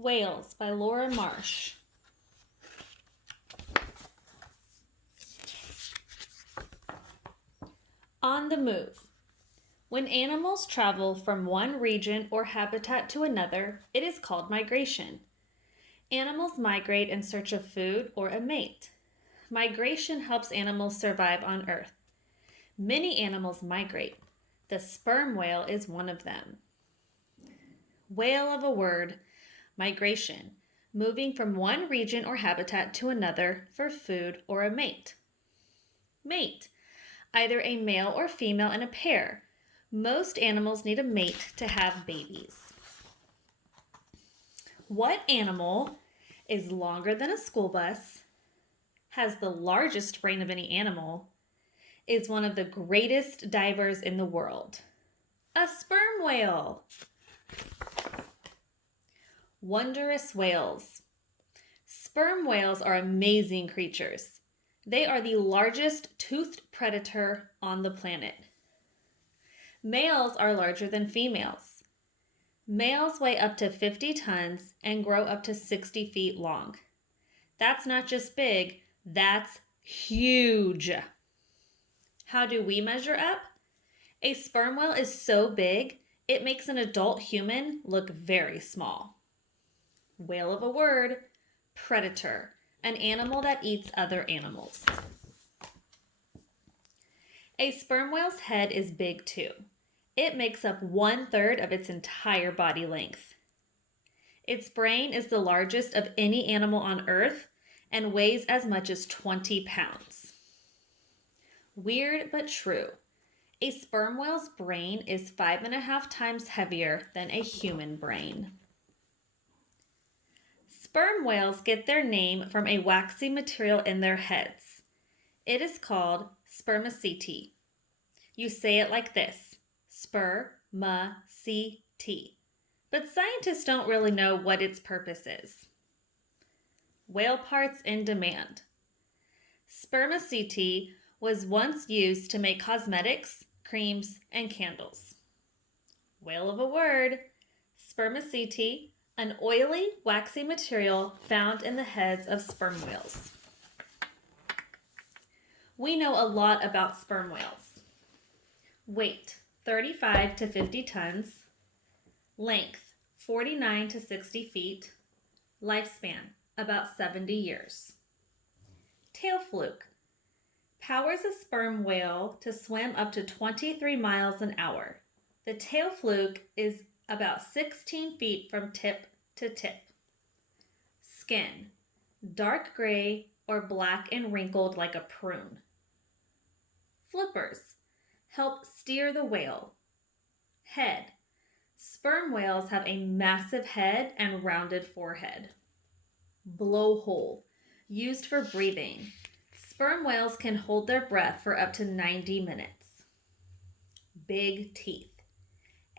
Whales by Laura Marsh. On the move. When animals travel from one region or habitat to another, it is called migration. Animals migrate in search of food or a mate. Migration helps animals survive on Earth. Many animals migrate. The sperm whale is one of them. Whale of a word. Migration, moving from one region or habitat to another for food or a mate. Mate, either a male or female in a pair. Most animals need a mate to have babies. What animal is longer than a school bus, has the largest brain of any animal, is one of the greatest divers in the world? A sperm whale. Wondrous whales. Sperm whales are amazing creatures. They are the largest toothed predator on the planet. Males are larger than females. Males weigh up to 50 tons and grow up to 60 feet long. That's not just big, that's huge. How do we measure up? A sperm whale is so big, it makes an adult human look very small. Whale of a word, predator, an animal that eats other animals. A sperm whale's head is big too. It makes up 1/3 of its entire body length. Its brain is the largest of any animal on Earth and weighs as much as 20 pounds. Weird but true. A sperm whale's brain is 5.5 times heavier than a human brain. Sperm whales get their name from a waxy material in their heads. It is called spermaceti. You say it like this, spermaceti, but scientists don't really know what its purpose is. Whale parts in demand. Spermaceti was once used to make cosmetics, creams, and candles. Whale of a word, spermaceti, an oily, waxy material found in the heads of sperm whales. We know a lot about sperm whales. Weight, 35 to 50 tons. Length, 49 to 60 feet. Lifespan, about 70 years. Tail fluke. Powers a sperm whale to swim up to 23 miles an hour. The tail fluke is about 16 feet from tip to tip. Skin, dark gray or black and wrinkled like a prune. Flippers, help steer the whale. Head, sperm whales have a massive head and rounded forehead. Blowhole, used for breathing. Sperm whales can hold their breath for up to 90 minutes. Big teeth.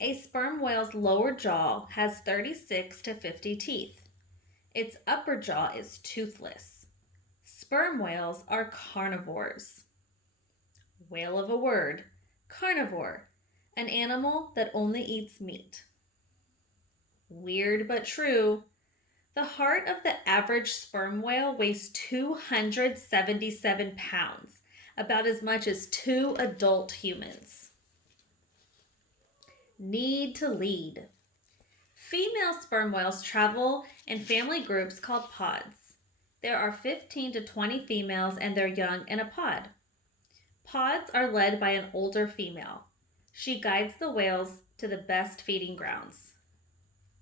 A sperm whale's lower jaw has 36 to 50 teeth. Its upper jaw is toothless. Sperm whales are carnivores. Whale of a word, carnivore, an animal that only eats meat. Weird but true. The heart of the average sperm whale weighs 277 pounds, about as much as 2 adult humans. Need to lead. Female sperm whales travel in family groups called pods. There are 15 to 20 females and their young in a pod. Pods are led by an older female. She guides the whales to the best feeding grounds.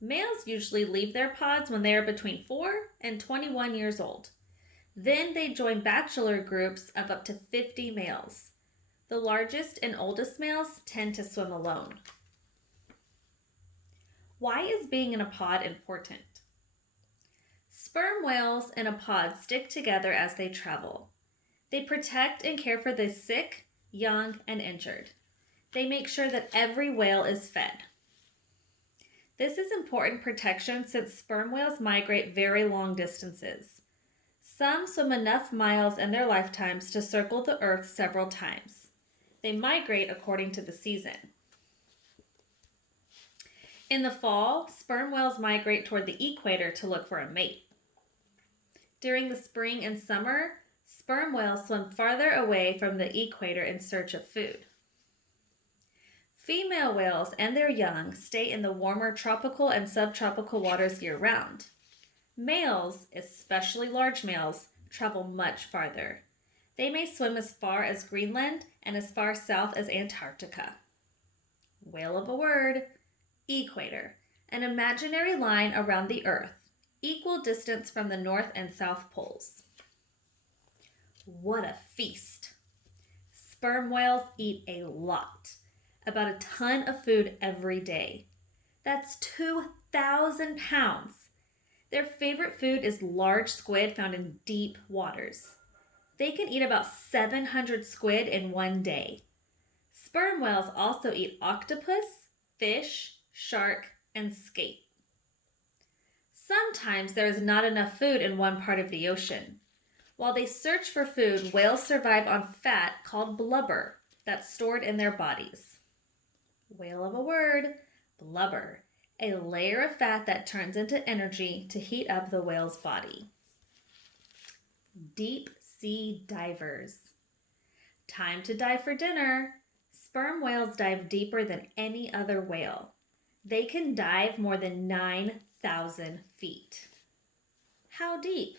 Males usually leave their pods when they are between 4 and 21 years old. Then they join bachelor groups of up to 50 males. The largest and oldest males tend to swim alone. Why is being in a pod important? Sperm whales in a pod stick together as they travel. They protect and care for the sick, young, and injured. They make sure that every whale is fed. This is important protection since sperm whales migrate very long distances. Some swim enough miles in their lifetimes to circle the earth several times. They migrate according to the season. In the fall, sperm whales migrate toward the equator to look for a mate. During the spring and summer, sperm whales swim farther away from the equator in search of food. Female whales and their young stay in the warmer tropical and subtropical waters year-round. Males, especially large males, travel much farther. They may swim as far as Greenland and as far south as Antarctica. Whale of a word, equator, an imaginary line around the Earth, equal distance from the North and South poles. What a feast! Sperm whales eat a lot, about a ton of food every day. That's 2,000 pounds. Their favorite food is large squid found in deep waters. They can eat about 700 squid in one day. Sperm whales also eat octopus, fish, shark, and skate. Sometimes there is not enough food in one part of the ocean. While they search for food, whales survive on fat called blubber that's stored in their bodies. Whale of a word, blubber, a layer of fat that turns into energy to heat up the whale's body. Deep sea divers. Time to dive for dinner. Sperm whales dive deeper than any other whale. They can dive more than 9,000 feet. How deep?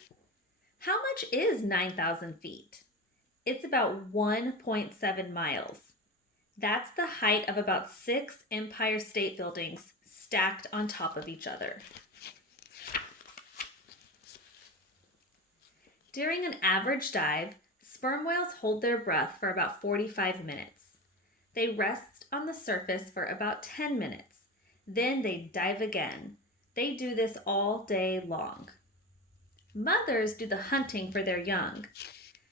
How much is 9,000 feet? It's about 1.7 miles. That's the height of about 6 Empire State Buildings stacked on top of each other. During an average dive, sperm whales hold their breath for about 45 minutes. They rest on the surface for about 10 minutes. Then they dive again. They do this all day long. Mothers do the hunting for their young.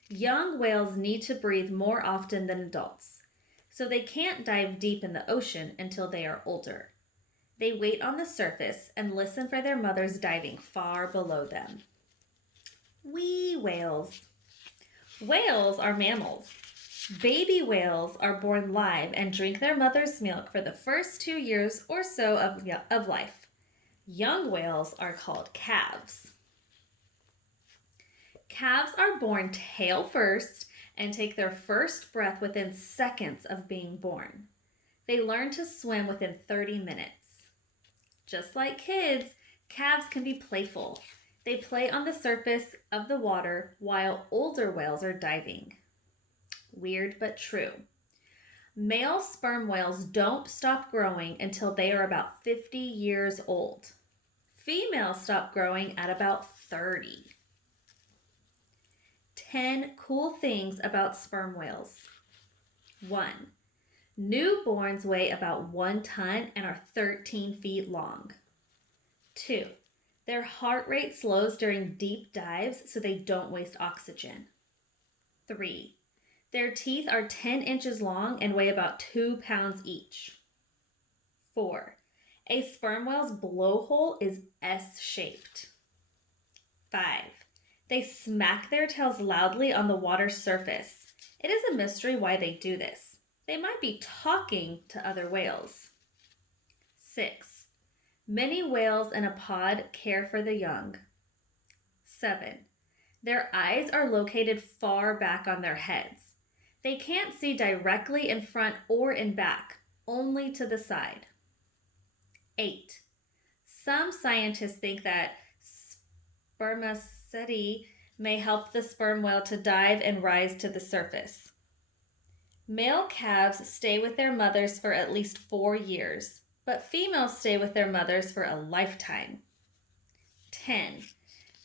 Young whales need to breathe more often than adults, so they can't dive deep in the ocean until they are older. They wait on the surface and listen for their mothers diving far below them. Wee whales. Whales are mammals. Baby whales are born live and drink their mother's milk for the first 2 years or so of life. Young whales are called calves. Calves are born tail first and take their first breath within seconds of being born. They learn to swim within 30 minutes. Just like kids, calves can be playful. They play on the surface of the water while older whales are diving. Weird but true. Male sperm whales don't stop growing until they are about 50 years old. Females stop growing at about 30. 10 cool things about sperm whales. 1. Newborns weigh about 1 ton and are 13 feet long. 2. Their heart rate slows during deep dives so they don't waste oxygen. 3. Their teeth are 10 inches long and weigh about 2 pounds each. 4. A sperm whale's blowhole is S-shaped. 5. They smack their tails loudly on the water's surface. It is a mystery why they do this. They might be talking to other whales. 6. Many whales in a pod care for the young. 7. Their eyes are located far back on their heads. They can't see directly in front or in back, only to the side. 8. Some scientists think that spermaceti may help the sperm whale to dive and rise to the surface. Male calves stay with their mothers for at least 4 years, but females stay with their mothers for a lifetime. 10.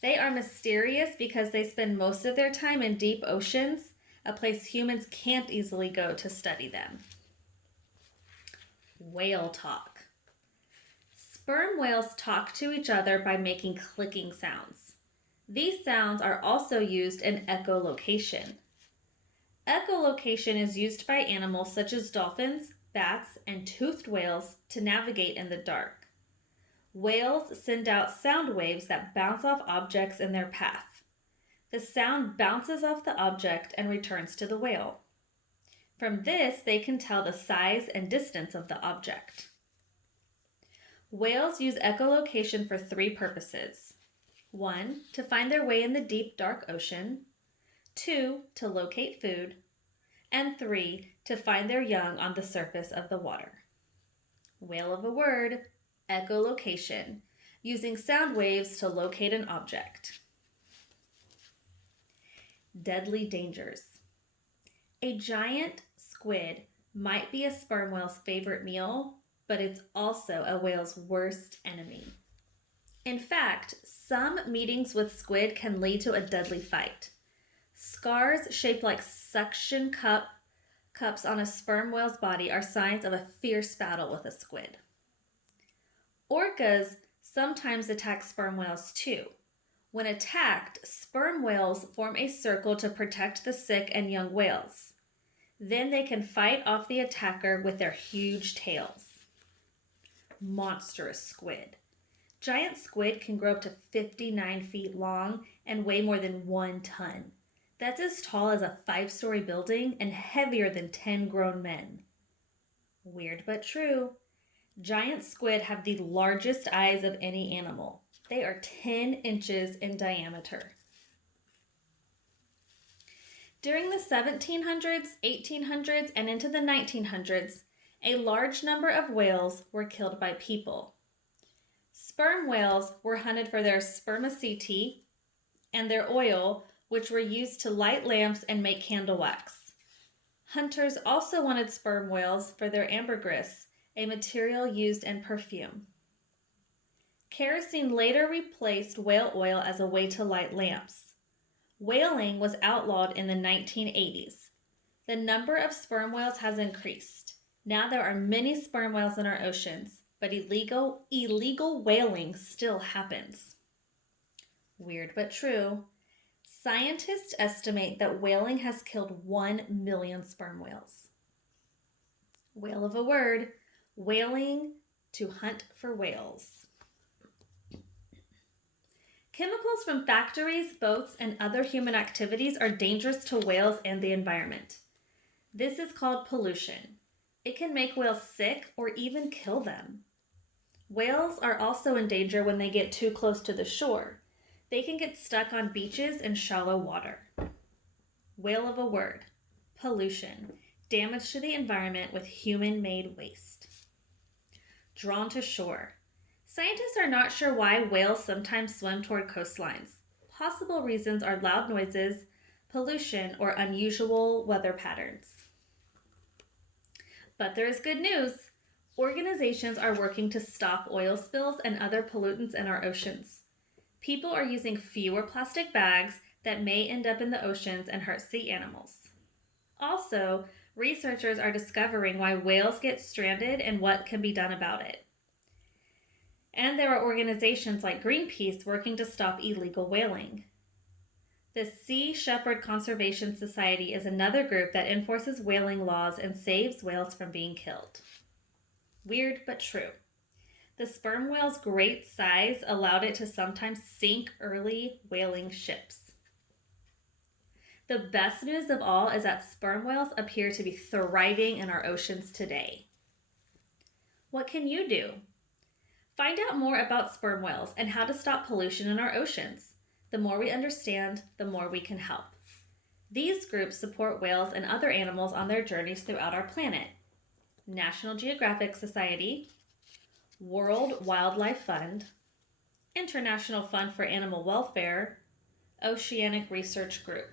They are mysterious because they spend most of their time in deep oceans, a place humans can't easily go to study them. Whale talk. Sperm whales talk to each other by making clicking sounds. These sounds are also used in echolocation. Echolocation is used by animals such as dolphins, bats, and toothed whales to navigate in the dark. Whales send out sound waves that bounce off objects in their path. The sound bounces off the object and returns to the whale. From this, they can tell the size and distance of the object. Whales use echolocation for 3 purposes. 1, to find their way in the deep, dark ocean. 2, to locate food. And 3, to find their young on the surface of the water. Whale of a word, echolocation, using sound waves to locate an object. Deadly dangers. A giant squid might be a sperm whale's favorite meal, but it's also a whale's worst enemy. In fact, some meetings with squid can lead to a deadly fight. Scars shaped like suction cups on a sperm whale's body are signs of a fierce battle with a squid. Orcas sometimes attack sperm whales too. When attacked, sperm whales form a circle to protect the sick and young whales. Then they can fight off the attacker with their huge tails. Monstrous squid. Giant squid can grow up to 59 feet long and weigh more than 1 ton. That's as tall as a 5-story building and heavier than 10 grown men. Weird but true. Giant squid have the largest eyes of any animal. They are 10 inches in diameter. During the 1700s, 1800s, and into the 1900s, a large number of whales were killed by people. Sperm whales were hunted for their spermaceti and their oil, which were used to light lamps and make candle wax. Hunters also wanted sperm whales for their ambergris, a material used in perfume. Kerosene later replaced whale oil as a way to light lamps. Whaling was outlawed in the 1980s. The number of sperm whales has increased. Now there are many sperm whales in our oceans, but illegal whaling still happens. Weird but true. Scientists estimate that whaling has killed 1 million sperm whales. Whale of a word, whaling, to hunt for whales. Chemicals from factories, boats, and other human activities are dangerous to whales and the environment. This is called pollution. It can make whales sick or even kill them. Whales are also in danger when they get too close to the shore. They can get stuck on beaches in shallow water. Whale of a word, pollution, damage to the environment with human-made waste. Drawn to shore. Scientists are not sure why whales sometimes swim toward coastlines. Possible reasons are loud noises, pollution, or unusual weather patterns. But there is good news. Organizations are working to stop oil spills and other pollutants in our oceans. People are using fewer plastic bags that may end up in the oceans and hurt sea animals. Also, researchers are discovering why whales get stranded and what can be done about it. And there are organizations like Greenpeace working to stop illegal whaling. The Sea Shepherd Conservation Society is another group that enforces whaling laws and saves whales from being killed. Weird but true. The sperm whale's great size allowed it to sometimes sink early whaling ships. The best news of all is that sperm whales appear to be thriving in our oceans today. What can you do? Find out more about sperm whales and how to stop pollution in our oceans. The more we understand, the more we can help. These groups support whales and other animals on their journeys throughout our planet. National Geographic Society, World Wildlife Fund, International Fund for Animal Welfare, Oceanic Research Group.